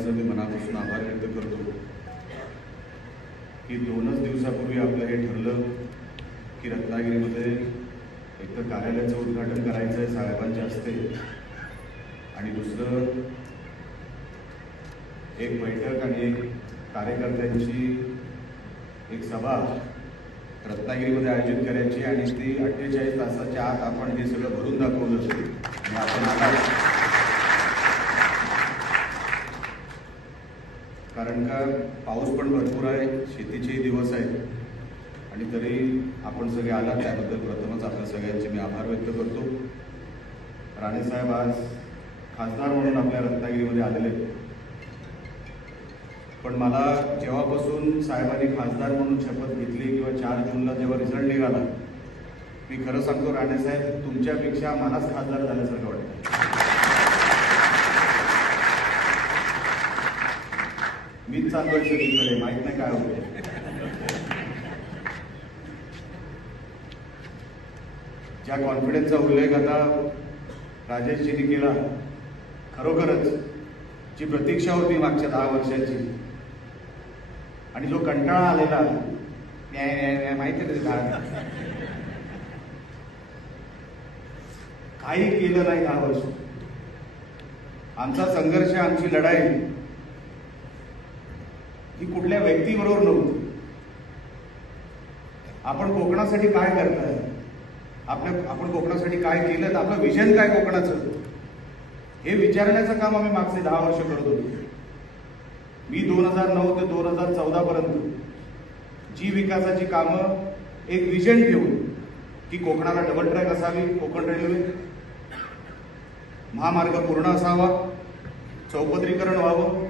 सगळ्यांचं मी मनापासून आभार व्यक्त करतो की 2च दिवसापूर्वी आपलं हे ठरलं की रत्नागिरीमध्ये एक तर कार्यालयाचं उद्घाटन करायचं आहे साहेबांच्या हस्ते आणि दुसरं एक बैठक आणि एक कार्यकर्त्यांची एक सभा रत्नागिरीमध्ये आयोजित करायची आणि ती 48 तासाच्या आत आपण हे सगळं भरून दाखवलं आणि आपण आता कारण का पाऊस पण भरपूर आहे, शेतीचेही दिवस आहेत आणि तरी आपण सगळे आलात त्याबद्दल प्रथमच आपल्या सगळ्यांचे मी आभार व्यक्त करतो। राणेसाहेब आज खासदार म्हणून आपल्या रत्नागिरीमध्ये आलेले आहेत, पण मला जेव्हापासून साहेबांनी खासदार म्हणून शपथ घेतली किंवा 4 जूनला जेव्हा रिझल्ट निघाला, मी खरं सांगतो राणेसाहेब तुमच्यापेक्षा मलाच खासदार झाल्यासारखं वाटतं। मीच चाललोय सगळीकडे, माहित नाही काय होतं। ज्या कॉन्फिडन्सचा उल्लेख आता राजेशजींनी केला, खरोखरच जी प्रतीक्षा होती मागच्या 10 वर्षाची आणि जो कंटाळा आलेला माहिती आहे काही केलं नाही 10 वर्ष। आमचा संघर्ष, आमची लढाई ही कुठल्या व्यक्तीबरोबर नव्हती। आपण कोकणासाठी काय करताय, आपण कोकणासाठी काय केलं, आपलं विजन काय कोकणाचं हे विचारण्याचं काम आम्ही मागचे 10 वर्ष करत होतो। मी 2009 ते 2014 पर्यंत जी विकासाची कामं एक विजन ठेवून की कोकणाला डबल ट्रॅक असावी, कोकण रेल्वे, महामार्ग पूर्ण असावा, चौपदरीकरण व्हावं।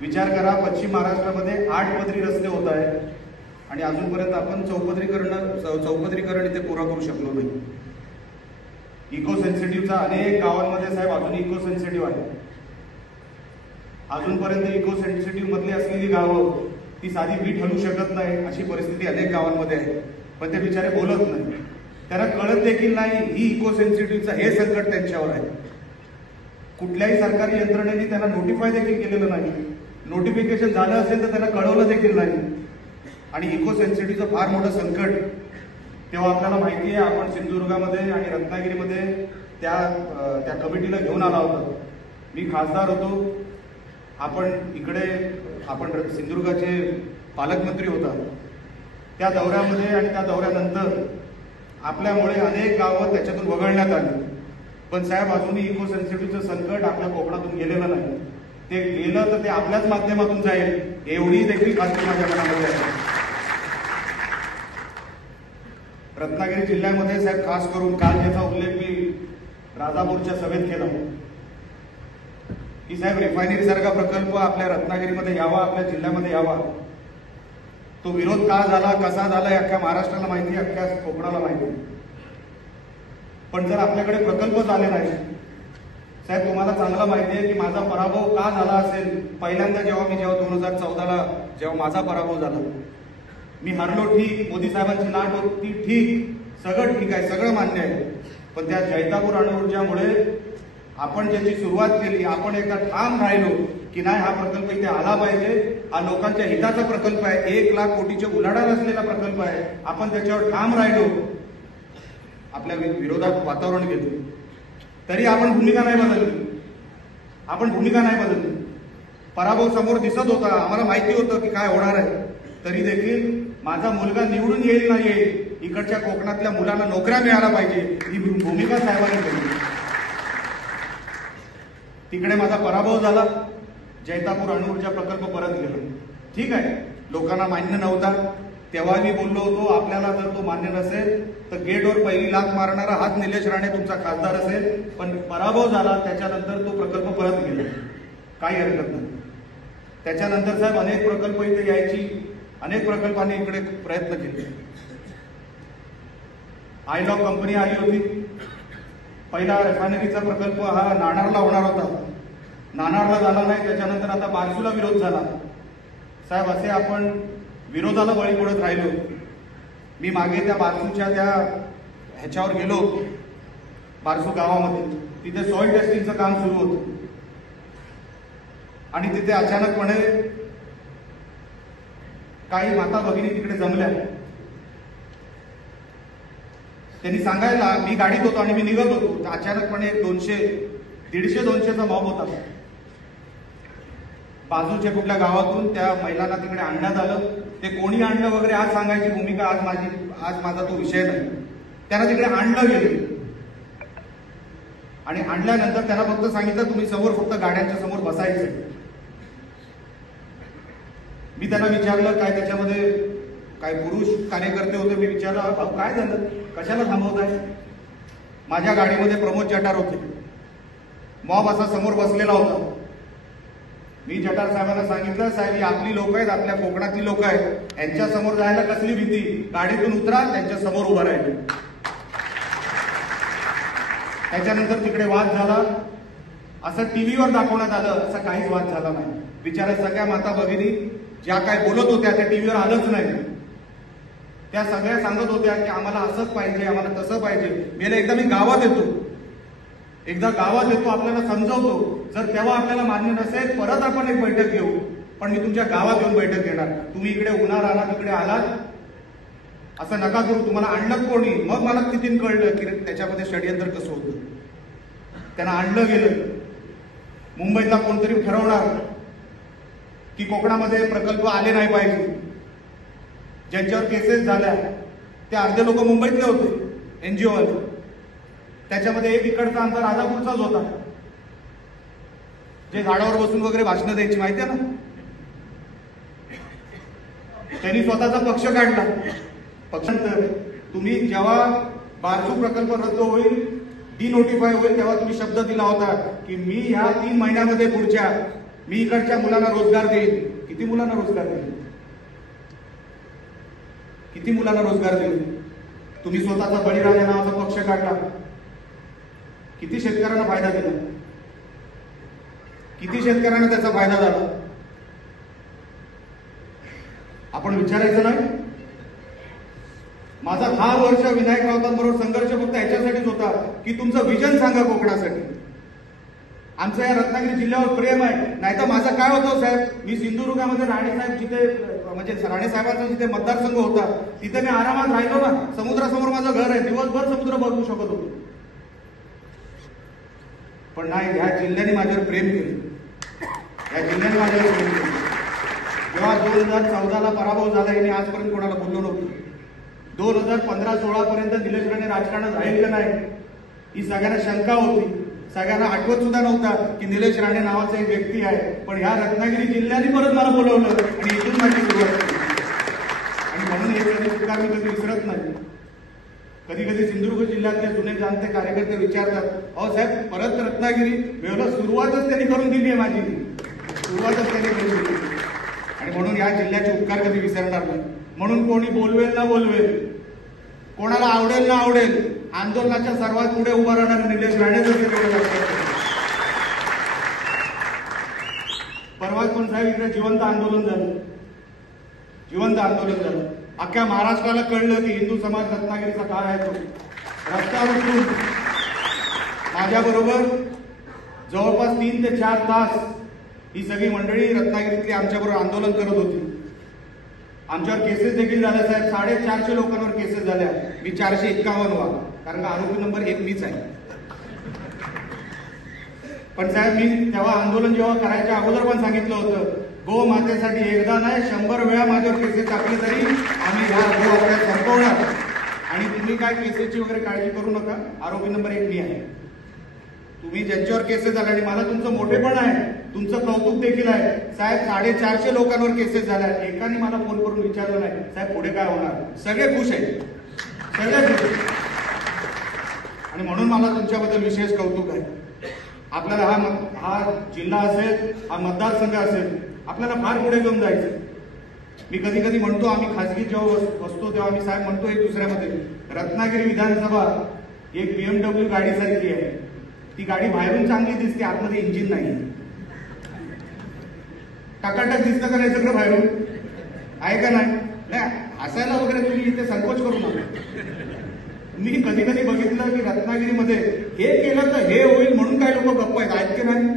विचार करा, पश्चिम महाराष्ट्रामध्ये 8 पदरी रस्ते होत आहेत आणि अजूनपर्यंत आपण चौपदरीकरण इथे पुरा करू शकलो नाही। इको सेन्सिटिव्हचा अनेक गावांमध्ये साहेब अजून इको सेन्सिटिव्ह आहे। अजूनपर्यंत इको सेन्सिटिव्ह मधली असलेली गावं ती साधी वीट हलू शकत नाही अशी परिस्थिती अनेक गावांमध्ये आहे, पण ते बिचारे बोलत नाही, त्यांना कळत देखील नाही ही इको सेन्सिटिव्हचं हे संकट त्यांच्यावर आहे। कुठल्याही सरकारी यंत्रणेने त्यांना नोटिफाय देखील केलेलं नाही, नोटिफिकेशन झालं असेल तर त्यांना कळवलं देखील नाही आणि इको सेन्सिटिव्हचं फार मोठं संकट तेव्हा आपल्याला माहिती आहे। आपण सिंधुदुर्गामध्ये आणि रत्नागिरीमध्ये त्या कमिटीला घेऊन आला होता, मी खासदार होतो, आपण सिंधुदुर्गाचे पालकमंत्री होता। त्या दौऱ्यामध्ये आणि त्या दौऱ्यानंतर आपल्यामुळे अनेक गावं त्याच्यातून वगळण्यात आली, पण साहेब अजूनही इको सेन्सिटिव्हचं संकट आपल्या कोकणातून गेलेलं नाही। ते गेलं तर ते आपल्याच माध्यमातून जाईल एवढी देखील खात्री माझ्या मनामध्ये आहे। रत्नागिरी जिल्ह्यामध्ये साहेब खास करून काल याचा उल्लेख मी राजापूरच्या सभेत केला की साहेब रिफायनरी सारखा प्रकल्प आपल्या रत्नागिरीमध्ये यावा, आपल्या जिल्ह्यामध्ये यावा। तो विरोध का झाला, कसा झाला अख्ख्या महाराष्ट्राला माहिती, अख्ख्या कोकणाला माहिती, पण जर आपल्याकडे प्रकल्पच आले नाही साहेब, तुम्हाला चांगलं माहिती आहे की माझा पराभव का झाला असेल। पहिल्यांदा जेव्हा 2014ला जेव्हा माझा पराभव झाला, मी हरलो ठीक, मोदी साहेबांची लाट होती ठीक, सगळं ठीक आहे, सगळं मान्य आहे, पण त्या जैतापूर अणुऊर्जामुळे आपण ज्याची सुरुवात केली, आपण एकदा ठाम राहिलो की नाही हा प्रकल्प इथे आला पाहिजे, हा लोकांच्या हिताचा प्रकल्प आहे, 1 लाख कोटीच्या उलाढाल असलेला प्रकल्प आहे, आपण त्याच्यावर ठाम राहिलो, आपल्या विरोधात वातावरण गेलं तरी आपण भूमिका नाही बदलली। पराभव समोर दिसत होता, आम्हाला माहिती होतं की काय होणार आहे, तरी देखील माझा मुलगा निवडून येईल नाही येईल, इकडच्या कोकणातल्या मुलांना नोकऱ्या मिळायला पाहिजे ही भूमिका साहेबांनी घेतली। तिकडे माझा पराभव झाला, जैतापूर अणुऊर्जा प्रकल्प परत गेला, ठीक आहे, लोकांना मान्य नव्हता, तेव्हा मी बोललो होतो आपल्याला जर तो मान्य नसेल तर गेटवर पहिली लाथ मारणारा हाच निलेश राणे तुमचा खासदार असेल, पण पराभव झाला त्याच्यानंतर तो प्रकल्प परत गेला, काही हरकत नाही। त्याच्यानंतर साहेब अनेक प्रकल्प इथे यायची, अनेक प्रकल्पांनी इकडे प्रयत्न केले। आयलॉक कंपनी आली होती, पहिला रिफायनरीचा प्रकल्प हा नाणारला होणार होता, नाणारला झाला नाही, त्याच्यानंतर आता बारसूला विरोध झाला। साहेब असे आपण विरोधाला बळी पडत राहिलो। मी मागे त्या बारसूच्या त्या ह्याच्यावर गेलो, बारसू गावामध्ये, तिथे सॉइल टेस्टिंगचं काम सुरू होतं आणि तिथे अचानकपणे काही माता भगिनी तिकडे जमल्या. त्यांनी सांगायला, मी गाडीत होतो आणि मी निघत होतो, अचानकपणे 150-200चा मॉब होता. बाजूच्या कुठल्या गावातून त्या महिलांना तिकडे आणण्यात आलं. ते कोणी आणलं वगैरे आज सांगायची भूमिका आज माझा तो विषय नाही. त्यांना तिकडे आणलं गेलं आणि आणल्यानंतर त्यांना फक्त सांगितलं, तुम्ही समोर फक्त गाड्यांच्या समोर बसायचं. मी त्यांना विचारलं, काय त्याच्यामध्ये काय पुरुष कार्यकर्ते होते. मी विचारलं, भाऊ काय झालं, कशाला थांबवताय? माझ्या गाडीमध्ये प्रमोद जठार होते. मॉब असा समोर बसलेला होता. मी जठार साहेबांना सांगितलं, साहेब ही आपली लोक आहेत, आपल्या कोकणातली लोक आहेत, यांच्या समोर जायला कसली भीती, गाडीतून उतरा, त्यांच्या समोर उभा राहिले. त्याच्यानंतर तिकडे वाद झाला. असं टीव्हीवर दाखवण्यात आलं, असा काहीच वाद झाला नाही. बिचारा सगळ्या माता भगिनी ज्या काय बोलत होत्या त्या टीव्हीवर आलंच नाही. त्या सगळ्या सांगत होत्या की आम्हाला असंच पाहिजे, आम्हाला तसं पाहिजे. मी एकदा गावात येतो, आपल्याला समजवतो. जर तेव्हा आपल्याला मान्य नसेल, परत आपण एक बैठक घेऊ, पण मी तुमच्या गावात येऊन बैठक घेणार. तुम्ही इकडे उन्हात आला, तिकडे आलात, असं नका करू. तुम्हाला आणलं कोणी? मग मला तिथून कळलं की त्याच्यामध्ये षडयंत्र कसं होतं. त्यांना आणलं गेलं. मुंबईतला कोणतरी ठरवणार की कोकणामध्ये प्रकल्प आले नाही पाहिजे. ज्यांच्यावर केसेस झाल्या ते अर्धे लोक मुंबईतले होते, एनजीओ वाले. त्याच्यामध्ये एक इकडचा आमचा राजापूरचाच होता, जे झाडावर बसून वगैरे भाषणं द्यायची, माहिती आहे ना. त्यांनी स्वतःचा पक्ष काढला. पक्षांतर तुम्ही जेव्हा बारसू प्रकल्प रद्द होईल, डिनोटिफाय होईल, तेव्हा तुम्ही शब्द दिला होता की मी ह्या 3 महिन्यामध्ये पुढच्या मी इकडच्या मुलांना रोजगार देईन. किती मुलांना रोजगार देईल? किती मुलांना रोजगार देईल? तुम्ही स्वतःचा बळीराजा नावाचा पक्ष काढला. किती शेतकऱ्यांना फायदा दिला? किती शेतकऱ्यांना त्याचा फायदा झाला? आपण विचारायचं नाही? माझा 10 वर्ष विनायक राऊतांबरोबर संघर्ष फक्त याच्यासाठीच होता की तुमचं विजन सांगा कोकणासाठी. आमचं या रत्नागिरी जिल्ह्यावर प्रेम आहे. नाही तर माझं काय होतं साहेब, मी सिंधुदुर्गामध्ये राणेसाहेब जिथे म्हणजे राणेसाहेबांचा जिथे मतदारसंघ होता तिथे मी आरामात राहिलो ना. समुद्रासमोर माझं घर आहे, दिवसभर समुद्र बघू शकत होतो. पण नाही, ह्या जिल्ह्याने माझ्यावर प्रेम केलं. या जिल्ह्याने माझ्यावर प्रेम केलं. जेव्हा 2014ला पराभव झाला, यांनी आजपर्यंत कोणाला बोललो नव्हतं. 2015-16 पर्यंत निलेश राणे राजकारणात राहील का नाही ही सगळ्यांना शंका होती. सगळ्यांना आठवत सुद्धा नव्हता की निलेश राणे नावाचा एक व्यक्ती आहे. पण ह्या रत्नागिरी जिल्ह्याने परत मला बोलवलं आणि इथून माझी सुरुवात केली. आणि म्हणून हे प्रतिकार मी कधी विसरत नाही. कधी कधी सिंधुदुर्ग जिल्ह्यातले जुने जाणते कार्यकर्ते विचारतात, अहो साहेब परत रत्नागिरी वेळेला सुरुवातच त्यांनी करून दिली आहे, माझी सुरुवातच त्यांनी करून दिली. आणि म्हणून या जिल्ह्याचे उपकार कधी विसरणार नाही. म्हणून कोणी बोलवेल ना बोलवेल, कोणाला आवडेल ना आवडेल, आंदोलनाच्या सर्वात पुढे उभा राहणार निलेश राणेच परवाच पण साहेब इकडे जिवंत आंदोलन झालं. जिवंत आंदोलन झालं. अख्ख्या महाराष्ट्राला कळलं की हिंदू समाज रत्नागिरीचा काय आहे. तो रस्त्यावर उतरून माझ्याबरोबर जवळपास 3 ते 4 तास ही सगळी मंडळी रत्नागिरीतली आमच्याबरोबर आंदोलन करत होती. आमच्यावर केसेस देखील झाल्या साहेब. 450 लोकांवर केसेस झाल्या. मी 451 कारण का आरोपी नंबर 1 मीच आहे. पण साहेब मी तेव्हा आंदोलन जेव्हा करायच्या अगोदर पण सांगितलं होतं, गो मातेसाठी एकदा नाही 100 वेळा माझ्यावर केसेस टाकले तरी आम्ही ह्या गो हत्या संपवणार. आणि तुम्ही काय केसेसची वगैरे काळजी करू नका. आरोपी नंबर 1 मी आहे. तुम्ही ज्यांच्यावर केसेस झाल्या आणि मला तुमचं मोठेपण आहे, तुमचं कौतुक देखील आहे. साहेब 450 लोकांवर केसेस झाल्या. एकाने मला फोन करून विचारलं नाही साहेब पुढे काय होणार. सगळे खुश आहेत, सगळे खुश. आणि म्हणून मला तुमच्याबद्दल विशेष कौतुक आहे. आपल्याला हा जिल्हा असेल, हा मतदारसंघ असेल, आपल्याला फार पुढे घेऊन जायचं. मी कधी कधी म्हणतो, आम्ही खासगी जेव्हा बसतो तेव्हा मी साहेब म्हणतो एक दुसऱ्यामध्ये, रत्नागिरी विधानसभा एक BMW गाडीसारखी आहे. ती गाडी बाहेरून चांगली दिसते, आतमध्ये इंजिन नाही. टकाटक दिसतं का नाही सगळं बाहेरून, आहे का नाही? हसायला वगैरे तुम्ही इथे संकोच करू नका. मी कधी कधी बघितलं की रत्नागिरीमध्ये हे केलं तर हे होईल म्हणून काय लोक गप्प आहेत की नाही.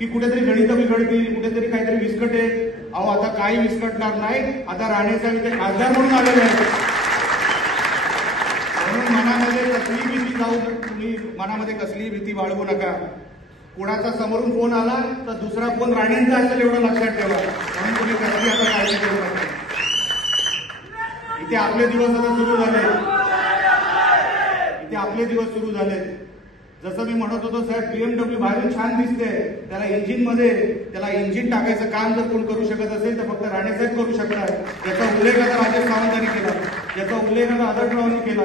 की कुठेतरी गणित बिघडतील, कुठेतरी काहीतरी विस्कटेल. अहो आता काही विस्कटणार नाही. आता राणेसाहेब ते खासदार म्हणून आलेले आहेत. म्हणून मनामध्ये कसली भीती जाऊ, तुम्ही मनामध्ये कसली भीती बाळगू नका. कोणाचा समोरून फोन आला तर दुसरा फोन राणेंचा असेल एवढं लक्षात ठेवा. म्हणून तुम्ही कसली आता काळजी करू नका. इथे आपले दिवस आता सुरू झाले. इथे आपले दिवस सुरू झाले. जसं मी म्हणत होतो साहेब, BMW बाहेरून छान दिसते, त्याला इंजिन टाकायचं काम जर कोण करू शकत असेल तर फक्त राणेसाहेब करू शकतात. त्याचा उल्लेख आता राजेश सावंतांनी केला, त्याचा उल्लेख आता आदररावांनी केला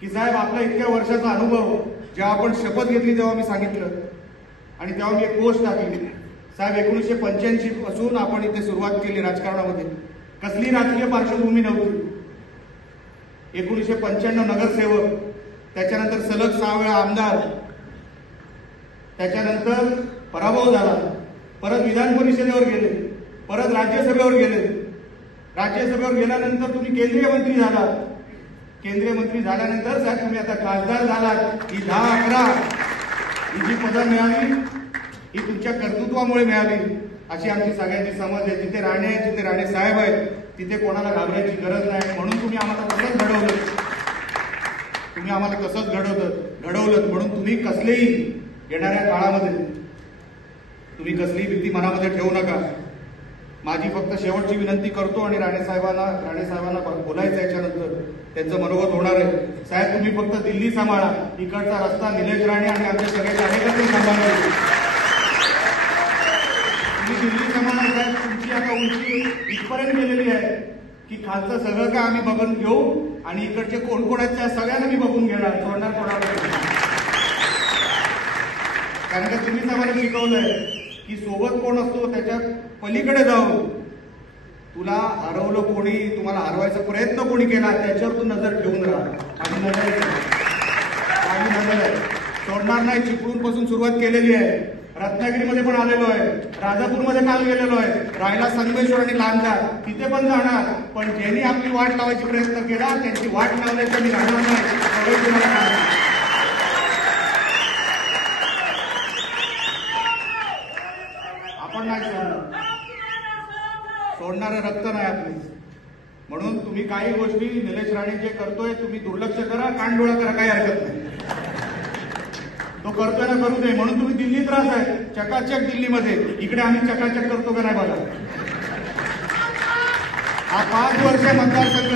की साहेब आपला इतक्या वर्षाचा अनुभव, जेव्हा आपण शपथ घेतली तेव्हा मी सांगितलं आणि तेव्हा मी एक पोस्ट टाकली. साहेब 1985 पासून आपण इथे सुरुवात केली राजकारणामध्ये. कसली राजकीय पार्श्वभूमी नव्हती. 1995 नगरसेवक, त्याच्यानंतर सलग 6 वेळा आमदार, त्याच्यानंतर पराभव झाला, परत विधान परिषदेवर गेले, परत राज्यसभेवर गेले. राज्यसभेवर गेल्यानंतर तुम्ही केंद्रीय मंत्री झालात. केंद्रीय मंत्री झाल्यानंतर साहेब तुम्ही आता खासदार झालात. ही 10-11 ही जी पदं मिळाली ही तुमच्या कर्तृत्वामुळे मिळाली अशी आमची सगळ्यांची समज आहे. जिथे राणे आहेत, जिथे राणे साहेब आहेत, तिथे कोणाला घाबरायची गरज नाही. म्हणून तुम्ही आम्हाला तसंच घडवलं. तुम्ही आम्हाला तसंच घडवलं. म्हणून तुम्ही कसलेही येणाऱ्या काळामध्ये तुम्ही कसलीही भीती मनामध्ये ठेवू नका. माझी फक्त शेवटची विनंती करतो आणि राणे साहेबांना बोलायचं याच्यानंतर त्यांचं मनोगत होणार आहे. साहेब तुम्ही फक्त दिल्ली सांभाळा. इकडचा रस्ता निलेश राणे आणि आमच्या सगळ्या कार्यकर्ते सांभाळा. तुम्ही दिल्ली सांभाळा साहेब. तुमची आता उंची इथपर्यंत गेलेली आहे की खालचं सगळं काय आम्ही बघून घेऊ आणि इकडचे कोण कोण आहेत त्या सगळ्यांना मी बघून घेणार, सोडणार कोणाला. कारण का तुम्हीच आम्हाला शिकवलंय की सोबत कोण असतो त्याच्या पलीकडे जाऊन तुला हरवलं कोणी, तुम्हाला हरवायचा प्रयत्न कोणी केला त्याच्यावर तू नजर ठेवून राहा. माझी नजर आहे, सोडणार नाही. चिपळूण पासून सुरुवात केलेली आहे. रत्नागिरीमध्ये पण आलेलो आहे, राजापूरमध्ये काल गेलेलो आहे, रायला संगमेश्वर आणि लांजा तिथे पण जाणार. पण ज्यांनी आपली वाट लावायची प्रयत्न केला त्यांची वाट लावल्याचं मी राहणार नाही. तुम्हाला आपण नाही सोडणारं रक्त नाही आपली. म्हणून तुम्ही काही गोष्टी निलेश राणे जे करतोय तुम्ही दुर्लक्ष करा, कानडोळा करा, काही हरकत नाही. तो करतोय ना करू दे. म्हणून तुम्ही दिल्लीत राहताय, चकाचक दिल्लीमध्ये. इकडे आम्ही चकाचक करतो का नाही बघा. हा 5 वर्ष मतदारसंघ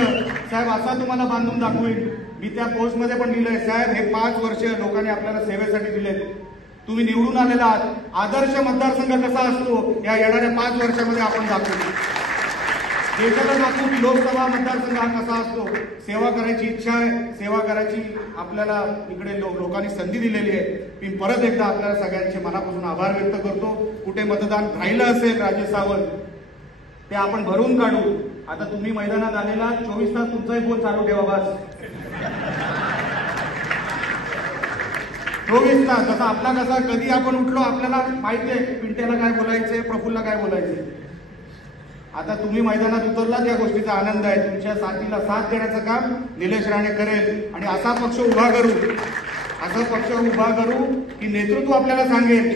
साहेब असा तुम्हाला बांधून दाखवेल. मी त्या पोस्टमध्ये पण लिहिलंय साहेब हे 5 वर्ष लोकांनी आपल्याला सेवेसाठी दिले. तुम्ही निवडून आलेला आहात. आदर्श मतदारसंघ कसा असतो या येणाऱ्या 5 वर्षामध्ये आपण दाखवू. देशाला दाखवू की लोकसभा मतदारसंघ हा कसा असतो. सेवा करायची इच्छा आहे, सेवा करायची आपल्याला इकडे लोकांनी संधी दिलेली आहे. मी परत एकदा आपल्याला सगळ्यांचे मनापासून आभार व्यक्त करतो. कुठे मतदान राहिलं असेल राजेश सावंत ते आपण भरून काढू. आता तुम्ही मैदानात आलेला 24 तास तुमचाही फोन चालू ठेवा बस. 24 तास. आता आपला कसा कधी आपण उठलो आपल्याला माहितीये पिंट्याला काय बोलायचंय, प्रफुल्लला काय बोलायचंय. आता तुम्ही मैदानात उतरलात या गोष्टीचा आनंद आहे. तुमच्या साथीला साथ देण्याचं काम निलेश राणे करेल आणि असा पक्ष उभा करू की नेतृत्व आपल्याला सांगेल